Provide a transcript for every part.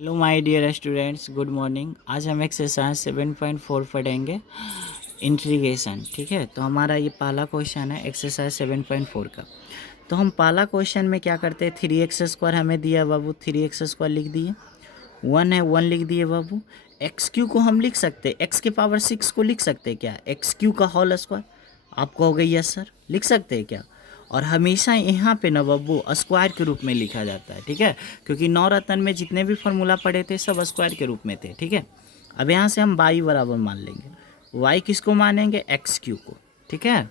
Hello my dear students, good morning. आज हम exercise 7.4 पढ़ेंगे, इंटीग्रेशन। ठीक है, तो हमारा ये पहला क्वेश्चन है एक्सरसाइज 7.4 का। तो हम पहला क्वेश्चन में क्या करते हैं, 3x² हमें दिया बाबू, 3x² लिख दिए। 1 है, 1 लिख दिए बाबू। XQ को हम लिख सकते हैं, x के पावर 6 को लिख सकते हैं क्या, XQ का होल स्क्वायर। आप कहोगे यस सर, लिख सकते हैं क्या। और हमेशा यहाँ पे ना बाबू स्क्वायर के रूप में लिखा जाता है। ठीक है, क्योंकि नवरत्न में जितने भी फॉर्मूला पढ़े थे सब स्क्वायर के रूप में थे। ठीक है, अब यहाँ से हम y बराबर मान लेंगे। y किसको मानेंगे, XQ को। ठीक है,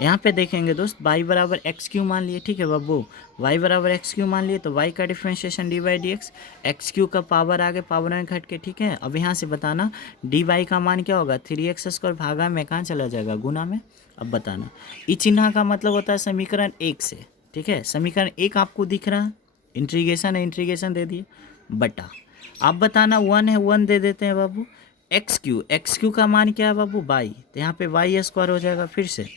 यहाँ पे देखेंगे दोस्त, y बराबर XQ मान लिए। ठीक है बाबू, y बराबर XQ मान लिए, तो y का डिफ्रेंशिएशन dy/dx, XQ का पावर आगे पावर में घट के। ठीक है, अब यहाँ से बताना dy का मान क्या होगा, 3x² भागा में कहाँ चला जाएगा, गुना में। अब बताना, ई चिन्ह का मतलब होता है समीकरण 1 से। ठीक है, समीकरण 1 आपको दिख रहा है, इंटीग्रेशन है, इंटीग्रेशन दे दिए बटा। आप बताना 1 है, 1 दे देते हैं बाबू। XQ का मान क्या है बाबू, y, तो यहाँ पे y² हो जाएगा। फिर से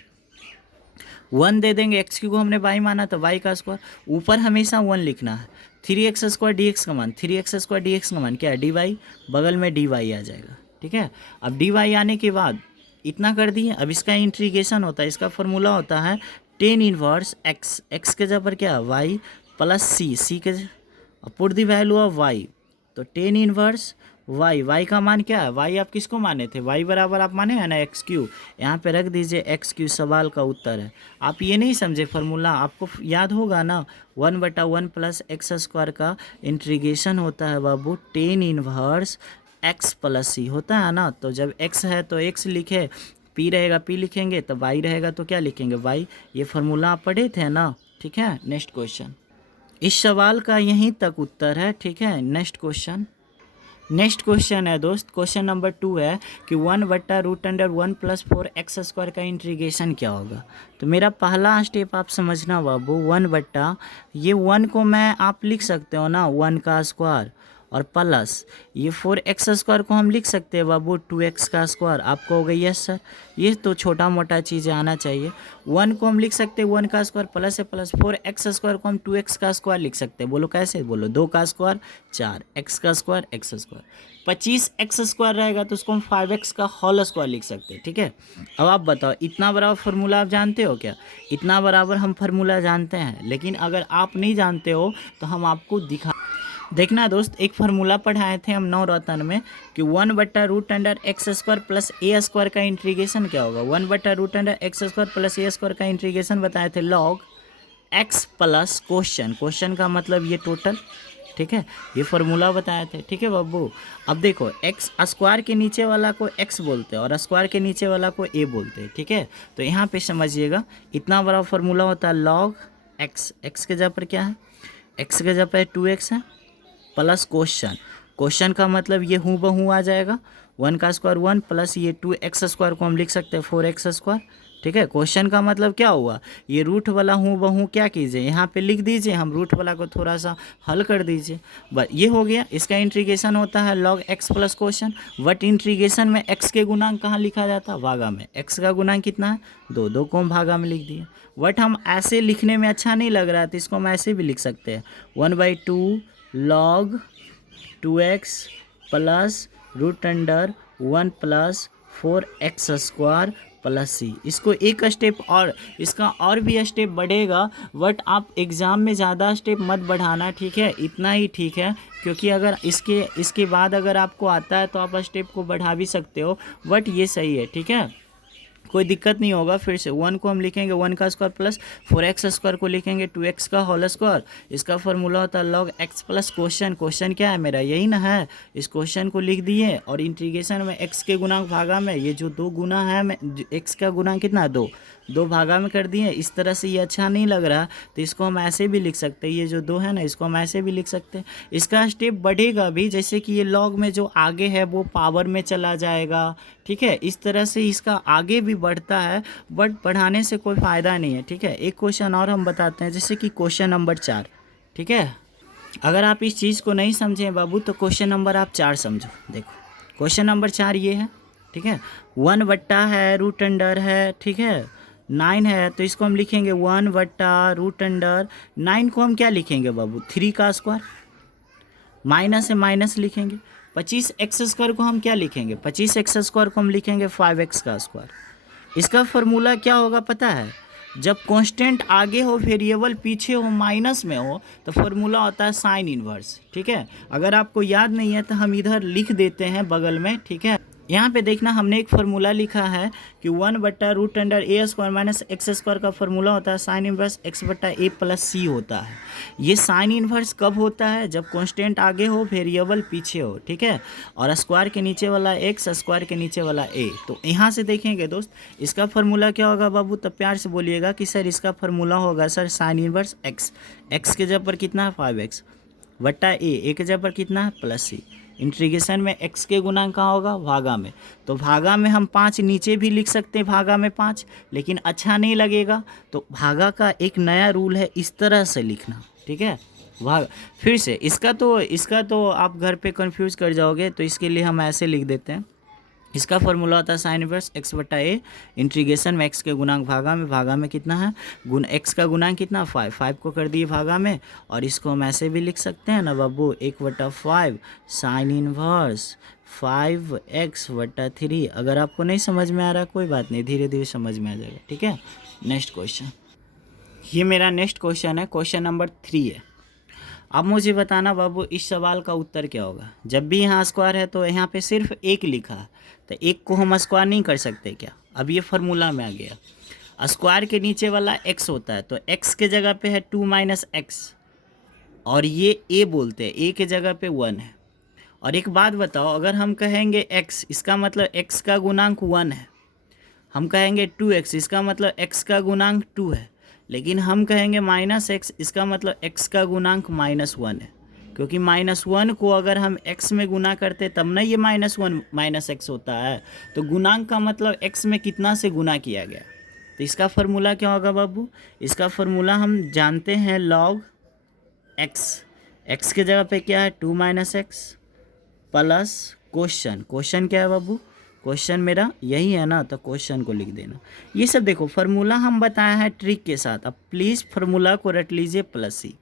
1 दे देंगे, XQ को हमने y माना तो y का स्क्वायर, ऊपर हमेशा 1 लिखना है। 3x² dx का मान, 3x² dx का मान क्या है, dy, बगल में dy आ जाएगा। ठीक है, अब dy आने के बाद इतना कर दिए। अब इसका इंटीग्रेशन होता है, इसका फॉर्मूला होता है टेन इनवर्स x, x के जगह पर क्या है y प्लस c के put the value of y, तो टेन इनवर्स y का मान क्या है, y आप किसको माने थे, y बराबर आप माने हैं ना XQ, यहाँ पे रख दीजिए XQ, सवाल का उत्तर है। आप ये नहीं समझे फार्मूला, आपको याद होगा ना, 1/1 प्लस x² का इंटीग्रेशन होता है बाबू tan inverse x plus c होता है ना। तो जब x है तो x लिखे, p रहेगा p लिखेंगे, तो y रहेगा तो क्या लिखेंगे y। ये फार्मूला आप पढ़े थे ना। ठीक है, नेक्स्ट क्वेश्चन, इस सवाल का यहीं तक उत्तर है। ठीक है, नेक्स्ट क्वेश्चन है दोस्त, क्वेश्चन नंबर 2 है कि 1/√1 + 4x² का इंटीग्रेशन क्या होगा। तो मेरा पहला स्टेप आप समझना बाबू, 1/, ये 1 को मैं आप लिख सकते हो ना 1 का स्क्वायर, और प्लस ये 4x² को हम लिख सकते हैं बाबू 2x का स्क्वायर। आपको हो गई यस सर, ये तो छोटा मोटा चीज़ें आना चाहिए। 1 को हम लिख सकते हैं 1 का स्क्वायर, प्लस है प्लस 4x² को हम 2x का स्क्वायर लिख सकते हैं। बोलो कैसे, बोलो 2 का स्क्वायर 4, x का स्क्वायर x स्क्वायर, 25x² रहेगा तो उसको हम 5x का होल स्क्वायर लिख सकते हैं। ठीक है, अब आप बताओ इतना बड़ा फार्मूला आप जानते हो क्या, इतना बराबर हम फार्मूला जानते हैं, लेकिन अगर आप नहीं जानते हो तो हम आपको देखना दोस्त, एक फार्मूला पढ़ाए थे हम नवरत्न में कि 1/√x² प्लस a² का इंटीग्रेशन क्या होगा। 1/√x² प्लस a² का इंटीग्रेशन बताए थे लॉग x प्लस क्वेश्चन का मतलब ये टोटल। ठीक है, ये फार्मूला बताए थे। ठीक है बाबू, अब देखो x स्क्वायर के नीचे वाला को x बोलते हैं और स्क्वायर के नीचे वाला को a बोलते हैं। ठीक है, तो यहाँ पे समझिएगा इतना बड़ा फार्मूला होता है लॉग x के जगह पर क्या है, x के जगह पर 2x है, प्लस क्वेश्चन का मतलब ये हूँ बहू आ जाएगा 1 का स्क्वायर 1 प्लस ये 2x² को हम लिख सकते हैं 4x²। ठीक है, क्वेश्चन का मतलब क्या हुआ, ये रूट वाला हूँ बहू क्या कीजिए यहाँ पे लिख दीजिए, हम रूट वाला को थोड़ा सा हल कर दीजिए, बस ये हो गया। इसका इंटीग्रेशन होता है log x plus question. But integration में x के गुणांक कहाँ लिखा जाता है, भागा में। x का गुणांक कितना है, 2, 2 को हम भागा में लिख दिए। बट हम ऐसे लिखने में अच्छा नहीं लग रहा है तो इसको हम ऐसे भी लिख सकते हैं 1/2 log 2x plus √1 plus 4x² plus c। इसको एक स्टेप और, इसका और भी स्टेप बढ़ेगा, बट आप एग्ज़ाम में ज़्यादा स्टेप मत बढ़ाना। ठीक है, इतना ही ठीक है, क्योंकि अगर इसके बाद अगर आपको आता है तो आप स्टेप को बढ़ा भी सकते हो, बट ये सही है। ठीक है, कोई दिक्कत नहीं होगा। फिर से 1 को हम लिखेंगे 1 का स्क्वायर प्लस 4x² को लिखेंगे 2x का होल स्क्वायर। इसका फार्मूला होता है लॉग x प्लस क्वेश्चन क्या है मेरा, यही ना है। इस क्वेश्चन को लिख दिए और इंटीग्रेशन में x के गुणांक भागा में, ये जो 2 गुना है, x का गुणांक कितना है 2, 2 भागा में कर दिए। इस तरह से ये अच्छा नहीं लग रहा तो इसको हम ऐसे भी लिख सकते हैं, ये जो 2 है ना इसको हम ऐसे भी लिख सकते हैं। इसका स्टेप बढ़ेगा भी, जैसे कि ये लॉग में जो आगे है वो पावर में चला जाएगा। ठीक है, इस तरह से इसका आगे भी बढ़ता है, बट बढ़ाने से कोई फ़ायदा नहीं है। ठीक है, एक क्वेश्चन और हम बताते हैं, जैसे कि क्वेश्चन नंबर 4। ठीक है, अगर आप इस चीज़ को नहीं समझें बाबू तो क्वेश्चन नंबर आप 4 समझो। देखो क्वेश्चन नंबर 4 ये है। ठीक है, 1/ है, √अंडर है, ठीक है, 9 है, तो इसको हम लिखेंगे 1/√9 को हम क्या लिखेंगे बाबू, 3 का स्क्वायर। माइनस है माइनस लिखेंगे। 25x² को हम क्या लिखेंगे, 25x² को हम लिखेंगे 5x का स्क्वायर। इसका फॉर्मूला क्या होगा पता है, जब कांस्टेंट आगे हो वेरिएबल पीछे हो माइनस में हो तो फॉर्मूला होता है साइन इन्वर्स। ठीक है, अगर आपको याद नहीं है तो हम इधर लिख देते हैं बगल में। ठीक है, यहाँ पे देखना हमने एक फार्मूला लिखा है कि 1/√a² माइनस x² का फार्मूला होता है sign inverse x/a plus c होता है। ये साइन इन्वर्स कब होता है, जब कांस्टेंट आगे हो वेरिएबल पीछे हो। ठीक है, और स्क्वायर के नीचे वाला x, स्क्वायर के नीचे वाला a। तो यहाँ से देखेंगे दोस्त, इसका फार्मूला क्या होगा बाबू, तो प्यार से बोलिएगा कि सर इसका फार्मूला होगा सर साइन इन्वर्स x के जगह पर कितना है 5x बट्टा a के जगह पर कितना है प्लस c। इंटीग्रेशन में x के गुणांक कहाँ होगा, भागा में। तो भागा में हम 5 नीचे भी लिख सकते हैं, भागा में 5, लेकिन अच्छा नहीं लगेगा। तो भागा का एक नया रूल है, इस तरह से लिखना। ठीक है, भाग फिर से इसका तो आप घर पे कंफ्यूज कर जाओगे, तो इसके लिए हम ऐसे लिख देते हैं। इसका फॉर्मूला होता है साइन इन्वर्स x/a, इंटीग्रेशन में x के गुणांक भागा में कितना है, x का गुणांक कितना 5 को कर दिए भागा में। और इसको हम ऐसे भी लिख सकते हैं ना बाबू, 1/5 साइन इन्वर्स 5x/3। अगर आपको नहीं समझ में आ रहा कोई बात नहीं, धीरे धीरे समझ में आ जाएगा। ठीक है, नेक्स्ट क्वेश्चन, ये मेरा नेक्स्ट क्वेश्चन है, क्वेश्चन नंबर 3 है। अब मुझे बताना बाबू इस सवाल का उत्तर क्या होगा। जब भी यहाँ स्क्वायर है तो यहाँ पे सिर्फ एक लिखा है, तो एक को हम स्क्वायर नहीं कर सकते क्या, अब ये फार्मूला में आ गया। स्क्वायर के नीचे वाला x होता है, तो x के जगह पे है 2 - x, और ये a बोलते हैं, a के जगह पे 1 है। और एक बात बताओ, अगर हम कहेंगे x, इसका मतलब x का गुणांक 1 है। हम कहेंगे 2x, इसका मतलब x का गुणांक 2 है। लेकिन हम कहेंगे -x, इसका मतलब x का गुणांक -1 है। क्योंकि -1 को अगर हम x में गुना करते तब ना ये -1 - x होता है। तो गुणांक का मतलब x में कितना से गुना किया गया। तो इसका फार्मूला क्या होगा बाबू, इसका फार्मूला हम जानते हैं log x के जगह पे क्या है 2 - x प्लस क्वेश्चन क्या है बाबू, क्वेश्चन मेरा यही है ना, तो क्वेश्चन को लिख देना। ये सब देखो फार्मूला हम बताए हैं ट्रिक के साथ, अब प्लीज़ फार्मूला को रट लीजिए प्लस सी।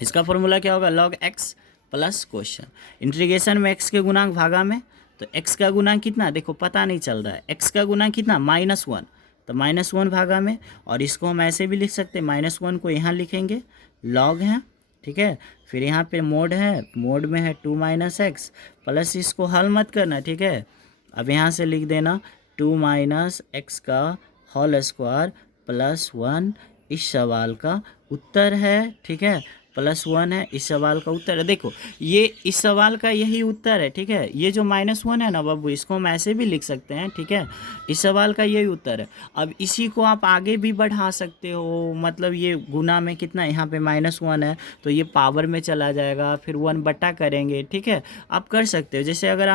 इसका फार्मूला क्या होगा, log x plus question. Integration में x के गुणांक भागा में, तो x का गुणांक कितना देखो पता नहीं चल रहा है, x का गुणांक कितना -1, तो -1 भागा में। और इसको हम ऐसे भी लिख सकते हैं, -1 को यहाँ लिखेंगे, log है। ठीक है, फिर यहाँ पे मोड है, मोड में है 2 - x प्लस, इसको हल मत करना। ठीक है, अब यहाँ से लिख देना 2 - x का होल स्क्वायर प्लस 1 इस सवाल का उत्तर है। ठीक है, +1 है इस सवाल का उत्तर है। देखो ये इस सवाल का यही उत्तर है। ठीक है, ये जो -1 है ना बाबू, इसको हम ऐसे भी लिख सकते हैं। ठीक है, इस सवाल का यही उत्तर है। अब इसी को आप आगे भी बढ़ा सकते हो, मतलब ये गुना में कितना, यहाँ पे -1 है तो ये पावर में चला जाएगा, फिर 1 बटा करेंगे। ठीक है, आप कर सकते हो, जैसे अगर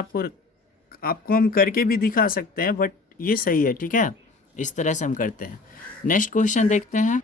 आपको हम करके भी दिखा सकते हैं, बट ये सही है। ठीक है, इस तरह से हम करते हैं। नेक्स्ट क्वेश्चन देखते हैं,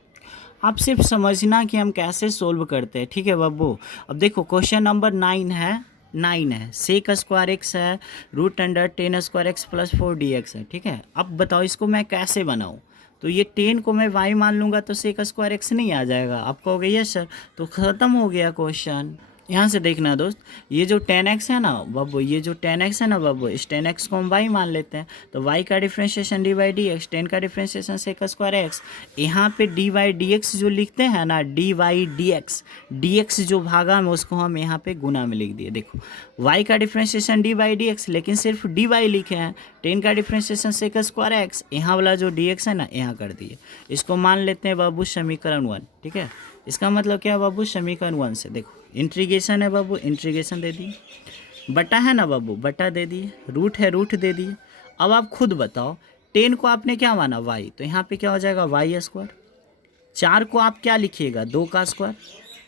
आप सिर्फ समझना कि हम कैसे सोल्व करते हैं। ठीक है बाबू, अब देखो क्वेश्चन नंबर 9 है, सेक स्क्वायर x है, √10² x प्लस 4 dx है। ठीक है, अब बताओ इसको मैं कैसे बनाऊँ। तो ये 10 को मैं y मान लूँगा तो सेक स्क्वायर x नहीं आ जाएगा। आप कहोगे यस सर, तो ख़त्म हो गया क्वेश्चन। यहाँ से देखना दोस्त, ये जो 10x है ना बाबू, ये जो 10x है ना बाबू, इस 10x को हम y मान लेते हैं, तो y का डिफ्रेंशिएशन dy/dx, 10 का डिफ्रेंशिएशन सेक स्क्वायर x। यहाँ पे dy/dx जो लिखते हैं ना, dy/dx जो भागा में, उसको हम यहाँ पे गुना में लिख दिए। देखो y का डिफ्रेंशिएशन dy/dx, लेकिन सिर्फ dy लिखे हैं। 10 का डिफ्रेंशिएशन सेक स्क्वायर x, यहाँ वाला जो dx है ना यहाँ कर दिए। इसको मान लेते हैं बाबू समीकरण 1। ठीक है, इसका मतलब क्या है बाबू, समीकरण 1 से देखो इंटीग्रेशन है बाबू, इंटीग्रेशन दे दिए, बटा है ना बाबू, बटा दे दिए, रूट है रूट दे दिए। अब आप खुद बताओ, 10 को आपने क्या माना y, तो यहाँ पे क्या हो जाएगा y²। 4 को आप क्या लिखिएगा, 2 का स्क्वायर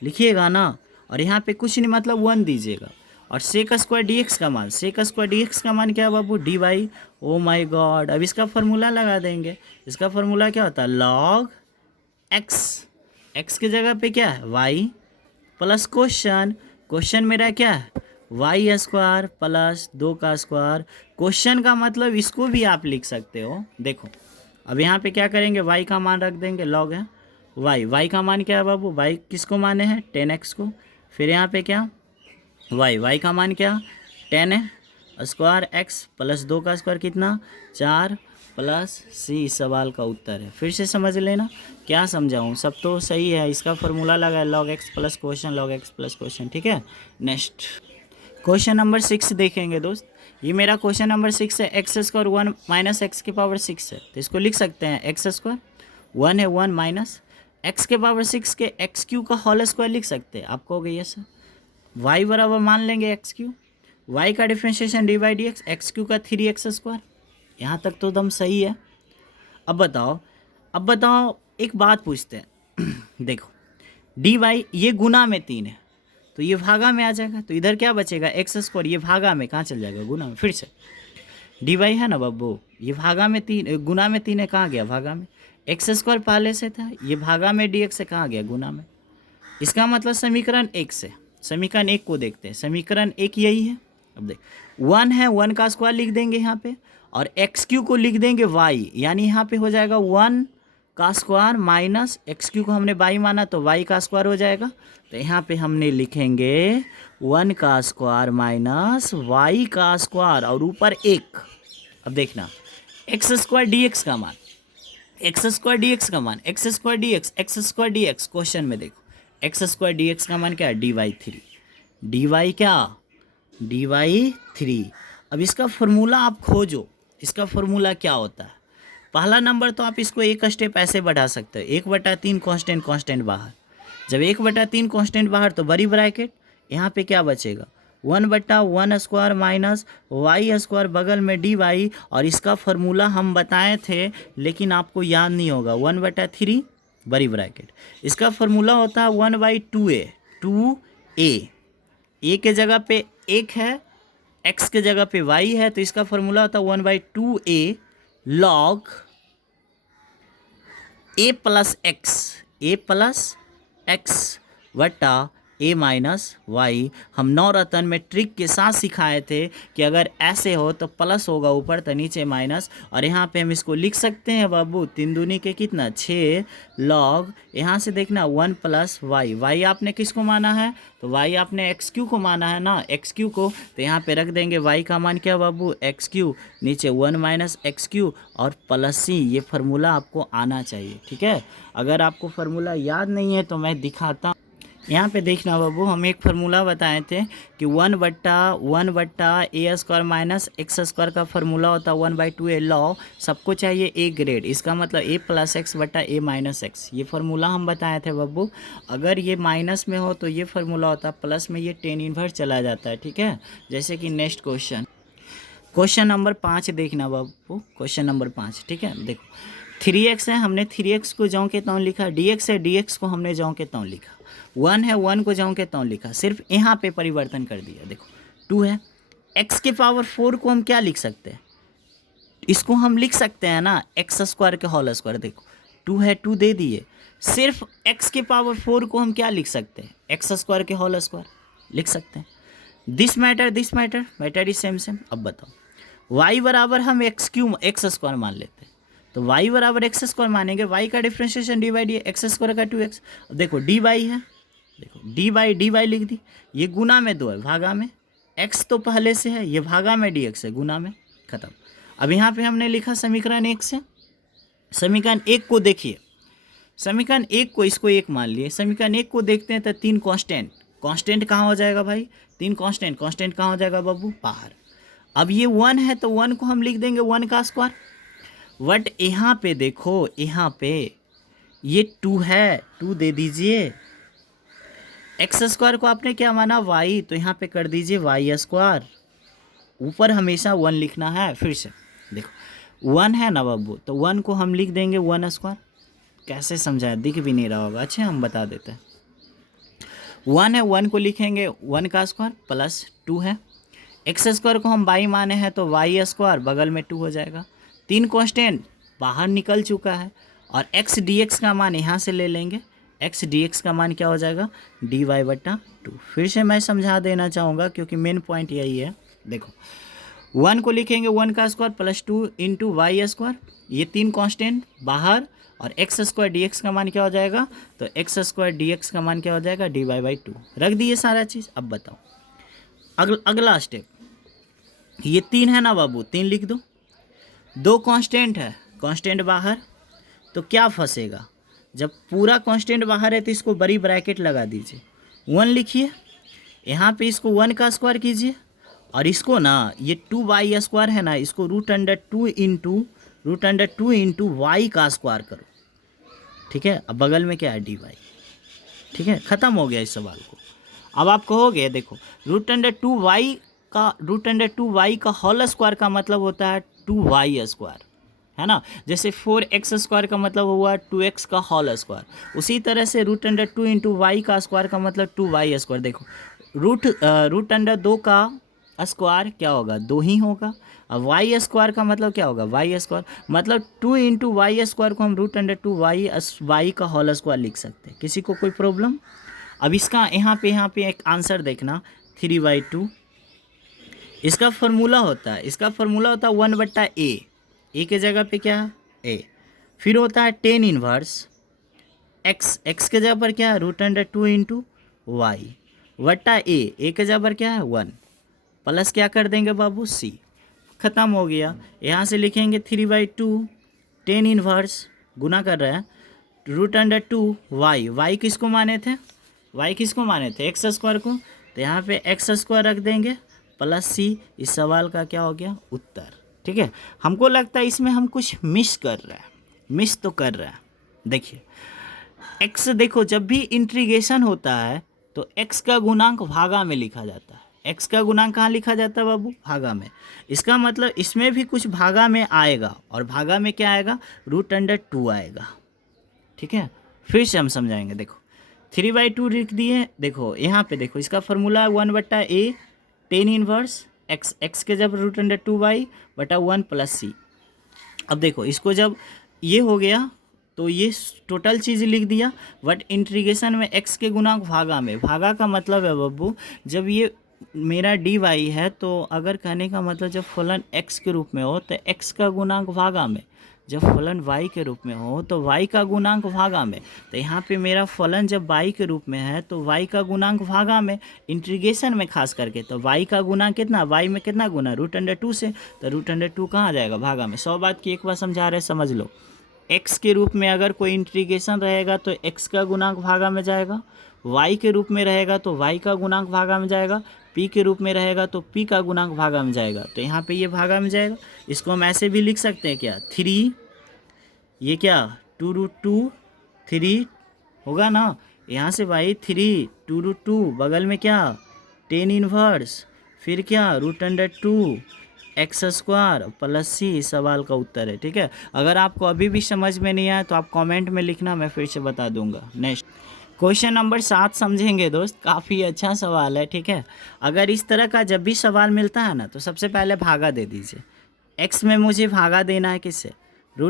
लिखिएगा ना, और यहाँ पे कुछ नहीं मतलब 1 दीजिएगा। और सेक स्क्वायर dx का मान, सेक स्क्वायर dx का मान क्या है बाबू, dy। ओ माय गॉड, अब इसका फार्मूला लगा देंगे। इसका फार्मूला क्या होता है, log x के जगह पे क्या है y प्लस क्वेश्चन मेरा क्या है y² प्लस 2 का स्क्वायर। क्वेश्चन का मतलब इसको भी आप लिख सकते हो। देखो अब यहाँ पे क्या करेंगे, y का मान रख देंगे, log है y का मान क्या है बाबू, y किसको माने हैं 10x को। फिर यहाँ पे क्या वाई का मान क्या 10 है, स्क्वायर एक्स प्लस 2 का स्क्वायर कितना 4 प्लस सी सवाल का उत्तर है। फिर से समझ लेना, क्या समझाऊँ, सब तो सही है। इसका फॉर्मूला लगा है log x plus question, log x plus question, ठीक है। नेक्स्ट क्वेश्चन नंबर 6 देखेंगे दोस्त। ये मेरा क्वेश्चन नंबर 6 है। एक्स स्क्वायर 1 माइनस एक्स की पावर 6 है, तो इसको लिख सकते हैं एक्स स्क्वायर 1 है 1 माइनस एक्स के पावर 6 के एक्स क्यू का होल स्क्वायर लिख सकते हैं। आप कहोगे ये सर वाई बराबर मान लेंगे एक्स क्यू, वाई का differentiation D by D x Q का 3x स्क्वायर। यहाँ तक तो दम सही है। अब बताओ एक बात पूछते हैं देखो डी वाई ये गुना में 3 है तो ये भागा में आ जाएगा, तो इधर क्या बचेगा एक्स स्क्वायर, ये भागा में कहाँ चल जाएगा गुना में। फिर से डी वाई है ना बब्बू, ये भागा में 3 गुना में 3 है, कहाँ गया भागा में। एक्स स्क्वायर पहले से था, ये भागा में डी एक्स से कहाँ गया गुना में। इसका मतलब समीकरण 1 से समीकरण 1 को देखते हैं। समीकरण 1 यही है। अब देख 1 है 1 का स्क्वायर लिख देंगे यहाँ पे, और एक्स क्यू को लिख देंगे वाई, यानी यहाँ पे हो जाएगा 1 का स्क्वायर माइनस एक्स क्यू को हमने वाई माना तो वाई का स्क्वायर हो जाएगा। तो यहाँ पे हमने लिखेंगे 1 का स्क्वायर माइनस वाई का स्क्वायर और ऊपर 1। अब देखना एक्स स्क्वायर डी एक्स का मान, एक्स स्क्वायर डी एक्स का मान, x square D x, x square D x. Question में देखो एक्स स्क्वायर डी एक्स का मान क्या है डी वाई 3, डी वाई क्या डी वाई 3। अब इसका फॉर्मूला आप खोजो, इसका फॉर्मूला क्या होता है। पहला नंबर तो आप इसको एक स्टेप ऐसे बढ़ा सकते हो, 1/3 कांस्टेंट बाहर। जब 1/3 कांस्टेंट बाहर तो बड़ी ब्रैकेट, यहाँ पे क्या बचेगा 1/1 स्क्वायर माइनस वाई स्क्वायर बगल में डी वाई। और इसका फॉर्मूला हम बताए थे लेकिन आपको याद नहीं होगा, 1/3 बड़ी ब्रैकेट। इसका फॉर्मूला होता है 1/2a, 2a, ए के जगह पे 1 है, एक्स के जगह पे वाई है, तो इसका फॉर्मूला होता है 1/2a लॉग ए प्लस एक्स वटा ए माइनस वाई। हम नवरत्न में ट्रिक के साथ सिखाए थे कि अगर ऐसे हो तो प्लस होगा ऊपर तो नीचे माइनस, और यहाँ पे हम इसको लिख सकते हैं बाबू 3 दूनी के कितना 6 लॉग, यहाँ से देखना 1 प्लस वाई। वाई आपने किसको माना है, तो वाई आपने एक्स क्यू को माना है ना, एक्स क्यू को। तो यहाँ पे रख देंगे वाई का मान क्या बाबू एक्स क्यू, नीचे 1 माइनस एक्स क्यू और प्लस सी। ये फार्मूला आपको आना चाहिए, ठीक है। अगर आपको फार्मूला याद नहीं है तो मैं दिखाता। यहाँ पे देखना बाबू, हम एक फार्मूला बताए थे कि 1/1 ए स्क्वायर माइनस एक्स स्क्वायर का फार्मूला होता है 1/2a लॉ। सबको चाहिए ए ग्रेड, इसका मतलब ए प्लस एक्स बटा ए माइनस एक्स। ये फार्मूला हम बताए थे बाबू। अगर ये माइनस में हो तो ये फार्मूला होता है, प्लस में ये tan इनवर्स चला जाता है, ठीक है। जैसे कि नेक्स्ट क्वेश्चन नंबर 5 देखना बाबू, क्वेश्चन नंबर 5, ठीक है। देखो 3x है, हमने 3x को ज्यों के त्यों लिखा, dx है dx को हमने ज्यों के त्यों लिखा, 1 है 1 को ज्यों के त्यों लिखा, सिर्फ यहाँ पे परिवर्तन कर दिया। देखो 2 है, x के पावर 4 को हम क्या लिख सकते हैं, इसको हम लिख सकते हैं ना एक्स स्क्वायर के होल स्क्वायर। देखो 2 है 2 दे दिए, सिर्फ x के पावर 4 को हम क्या लिख सकते हैं एक्स स्क्वायर के होल स्क्वायर लिख सकते हैं। This matter is same. अब बताओ y बराबर हम एक्स स्क्वायर मान लेते हैं, तो y बराबर एक्स स्क्वायर मानेंगे, y का differentiation D by D x square का 2x। अब देखो डी वाई है, देखो डी वाई लिख दी, ये गुना में 2 है भागा में, x तो पहले से है, ये भागा में dx है गुना में, खत्म। अब यहाँ पे हमने लिखा समीकरण 1 से, समीकरण 1 को देखिए, समीकरण 1 को इसको 1 मान लिए, समीकरण 1 को देखते हैं तो 3 कांस्टेंट कहाँ हो जाएगा भाई, 3 कांस्टेंट कहाँ हो जाएगा बाबू बाहर। अब ये 1 है तो 1 को हम लिख देंगे 1 का स्क्वायर, बट यहाँ पे देखो, यहाँ पे ये 2 है, 2 दे दीजिए, एक्स स्क्वायर को आपने क्या माना y, तो यहाँ पे कर दीजिए y स्क्वायर, ऊपर हमेशा 1 लिखना है। फिर से देखो 1 है ना बाबू, तो 1 को हम लिख देंगे 1 स्क्वायर। कैसे समझाया, दिख भी नहीं रहा होगा, अच्छा हम बता देते हैं। 1 है 1 को लिखेंगे 1 का स्क्वायर प्लस 2 है, एक्स स्क्वायर को हम y माने हैं तो y स्क्वायर बगल में 2 हो जाएगा, 3 कांस्टेंट बाहर निकल चुका है, और x dx का मान यहाँ से ले लेंगे, x dx का मान क्या हो जाएगा dy बटा 2। फिर से मैं समझा देना चाहूँगा क्योंकि मेन पॉइंट यही है। देखो 1 को लिखेंगे 1 का square plus 2 into y square, ये 3 कांस्टेंट बाहर, और एक्स स्क्वायर डी एक्स का मान क्या हो जाएगा, तो एक्स स्क्वायर डी एक्स का मान क्या हो जाएगा dy बाई 2। रख दिए सारा चीज़। अब बताओ अगला स्टेप, ये 3 है ना बाबू, 3 लिख दो। 2 कांस्टेंट है, कांस्टेंट बाहर, तो क्या फंसेगा, जब पूरा कांस्टेंट बाहर है तो इसको बड़ी ब्रैकेट लगा दीजिए, 1 लिखिए, यहाँ पे इसको 1 का स्क्वायर कीजिए, और इसको ना ये 2y² है ना, इसको √2 इंटू y का स्क्वायर करो, ठीक है। अब बगल में क्या है, dy, ठीक है, ख़त्म हो गया इस सवाल को। अब आप कहोगे देखो √2y का होल स्क्वायर का मतलब होता है 2y², है ना। जैसे 4x² का मतलब हुआ 2x का होल स्क्वायर, उसी तरह से √2 इंटू वाई का स्क्वायर का मतलब 2y²। देखो √2 का स्क्वायर क्या होगा, 2 ही होगा, और y² का मतलब क्या होगा, y², मतलब 2 इंटू y² को हम √2y का होल स्क्वायर लिख सकते हैं। किसी को कोई प्रॉब्लम? अब इसका यहाँ पे एक आंसर देखना, 3/2। इसका फार्मूला होता है 1/a, ए के जगह पे क्या है, a, फिर होता है tan इनवर्स x के जगह पर क्या है, √2 इंटू वाई बट्टा ए के जगह पर क्या है 1, प्लस क्या कर देंगे बाबू c, ख़त्म हो गया। यहाँ से लिखेंगे 3/2 tan इनवर्स, गुना कर रहे हैं, √2 y किसको माने थे, x² को, तो यहाँ पे x² रख देंगे प्लस c। इस सवाल का क्या हो गया, उत्तर, ठीक है। हमको लगता है इसमें हम कुछ मिस कर रहे हैं। देखिए x, देखो जब भी इंटीग्रेशन होता है तो x का गुणांक भागा में लिखा जाता है। x का गुणांक कहाँ लिखा जाता है बाबू, भागा में। इसका मतलब इसमें भी कुछ भागा में आएगा, और भागा में क्या आएगा, √2 आएगा, ठीक है। फिर से हम समझाएंगे, देखो 3/2 लिख दिए, देखो यहाँ पे देखो इसका फार्मूला है 1/a tan इनवर्स x के जब √2y बटा 1 प्लस c। अब देखो इसको जब ये हो गया तो ये टोटल चीज़ लिख दिया, बट इंटीग्रेशन में x के गुणांक भागा में, भागा का मतलब है बब्बू जब ये मेरा dy है, तो अगर कहने का मतलब जब फलन x के रूप में हो तो x का गुणांक भागा में, जब फलन y के रूप में हो तो y का गुणांक भागा में। तो यहाँ पे मेरा फलन जब y के रूप में है तो y का गुणांक भागा में, इंटीग्रेशन में खास करके, तो y का गुणांक कितना, y में कितना गुना, √2 से, तो √2 कहाँ जाएगा, भागा में। 100 बात की एक बार समझा रहे, समझ लो। x के रूप में अगर कोई इंटीग्रेशन रहेगा तो x का गुणांक भागा में जाएगा, y के रूप में रहेगा तो y का गुणांक भागा में जाएगा, p के रूप में रहेगा तो p का गुणांक भागा में जाएगा। तो यहाँ पे ये भागा में जाएगा। इसको हम ऐसे भी लिख सकते हैं क्या, 3, ये क्या 2√2 3 होगा ना, यहाँ से भाई 3 2√2, बगल में क्या tan इनवर्स, फिर क्या √2 x² प्लस c, सवाल का उत्तर है, ठीक है। अगर आपको अभी भी समझ में नहीं आया तो आप कमेंट में लिखना, मैं फिर से बता दूंगा। नेक्स्ट क्वेश्चन नंबर 7 समझेंगे दोस्त, काफ़ी अच्छा सवाल है, ठीक है। अगर इस तरह का जब भी सवाल मिलता है ना तो सबसे पहले भागा दे दीजिए। x में मुझे भागा देना है किससे,